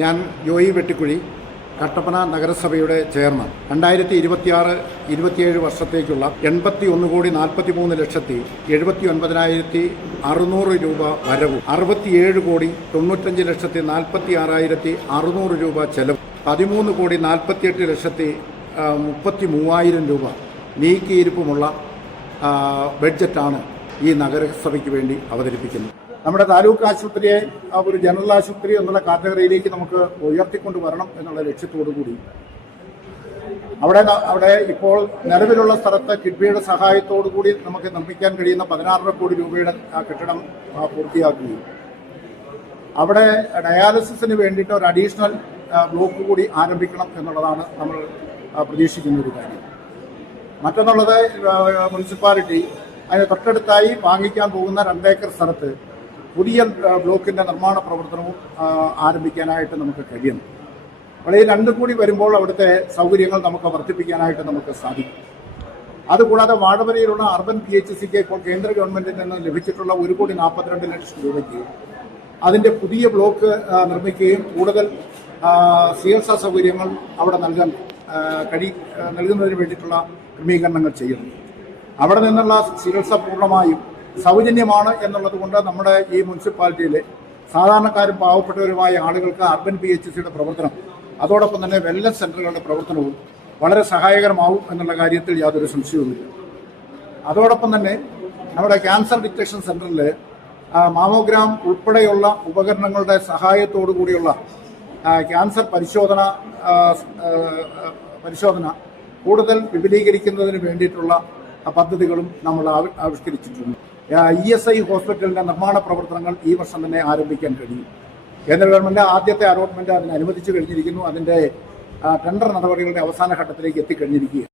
ഞാൻ ജോയി വെട്ടിക്കുഴി, കട്ടപ്പന നഗരസഭയുടെ ചെയർമാൻ. 2026-27 വർഷത്തേക്കുള്ള 81,47,79,600 രൂപ വരവും 67,95,46,600 രൂപ ചെലവും 13,48,33,000 രൂപ നീക്കിയിരിപ്പുമുള്ള ബഡ്ജറ്റാണ് ഈ നഗരസഭയ്ക്ക് വേണ്ടി അവതരിപ്പിക്കുന്നത്. നമ്മുടെ താലൂക്ക് ആശുപത്രിയെ ഒരു ജനറൽ ആശുപത്രി എന്നുള്ള കാറ്റഗറിയിലേക്ക് നമുക്ക് ഉയർത്തിക്കൊണ്ടു വരണം എന്നുള്ള ലക്ഷ്യത്തോടു കൂടി അവിടെ ഇപ്പോൾ നിലവിലുള്ള സ്ഥലത്ത് കിഡ്ബിയുടെ സഹായത്തോടു കൂടി നമുക്ക് നിർമ്മിക്കാൻ കഴിയുന്ന 16 കോടി രൂപയുടെ ആ കെട്ടിടം പൂർത്തിയാക്കുകയും അവിടെ ഡയാലിസിസിന് വേണ്ടിയിട്ട് ഒരു അഡീഷണൽ ബ്ലോക്ക് കൂടി ആരംഭിക്കണം എന്നുള്ളതാണ് നമ്മൾ പ്രതീക്ഷിക്കുന്ന ഒരു കാര്യം. മറ്റൊന്നുള്ളത്, മുനിസിപ്പാലിറ്റി അതിന് തൊട്ടടുത്തായി വാങ്ങിക്കാൻ പോകുന്ന 2 ഏക്കർ സ്ഥലത്ത് പുതിയ ബ്ലോക്കിന്റെ നിർമ്മാണ പ്രവർത്തനവും ആരംഭിക്കാനായിട്ട് നമുക്ക് കഴിയും. അപ്പോൾ ഈ രണ്ടും കൂടി വരുമ്പോൾ അവിടുത്തെ സൗകര്യങ്ങൾ നമുക്ക് വർദ്ധിപ്പിക്കാനായിട്ട് നമുക്ക് സാധിക്കും. അതുകൂടാതെ വാഴവരയിലുള്ള അർബൻ PHCക്ക് ഇപ്പോൾ കേന്ദ്ര ഗവൺമെന്റിൽ നിന്ന് ലഭിച്ചിട്ടുള്ള 1,42,00,000 രൂപയ്ക്ക് അതിന്റെ പുതിയ ബ്ലോക്ക് നിർമ്മിക്കുകയും കൂടുതൽ ചികിത്സാ സൗകര്യങ്ങൾ അവിടെ നൽകുന്നതിന് വേണ്ടിയിട്ടുള്ള ക്രമീകരണങ്ങൾ ചെയ്യുന്നു. അവിടെ നിന്നുള്ള ചികിത്സ പൂർണ്ണമായും സൗജന്യമാണ് എന്നുള്ളത് കൊണ്ട് നമ്മുടെ ഈ മുനിസിപ്പാലിറ്റിയിലെ സാധാരണക്കാരും പാവപ്പെട്ടവരുമായ ആളുകൾക്ക് അർബൻ PHCയുടെ പ്രവർത്തനം, അതോടൊപ്പം തന്നെ വെൽനസ് സെന്ററുകളുടെ പ്രവർത്തനവും വളരെ സഹായകരമാവും എന്നുള്ള കാര്യത്തിൽ യാതൊരു സംശയവുമില്ല. അതോടൊപ്പം തന്നെ നമ്മുടെ ക്യാൻസർ ഡിറ്റക്ഷൻ സെന്ററിൽ മാമോഗ്രാം ഉൾപ്പെടെയുള്ള ഉപകരണങ്ങളുടെ സഹായത്തോടു കൂടിയുള്ള ക്യാൻസർ പരിശോധന കൂടുതൽ വിപുലീകരിക്കുന്നതിന് വേണ്ടിയിട്ടുള്ള പദ്ധതികളും നമ്മൾ ആവിഷ്കരിച്ചിട്ടുണ്ട്. ESI ഹോസ്പിറ്റലിന്റെ നിർമ്മാണ പ്രവർത്തനങ്ങൾ ഈ വർഷം തന്നെ ആരംഭിക്കാൻ കഴിയും. കേന്ദ്ര ഗവൺമെന്റ് ആദ്യത്തെ അലോട്ട്മെന്റ് അതിന് അനുവദിച്ചു കഴിഞ്ഞിരിക്കുന്നു. അതിന്റെ ടെൻഡർ നടപടികളുടെ അവസാന ഘട്ടത്തിലേക്ക് എത്തിക്കഴിഞ്ഞിരിക്കുകയാണ്.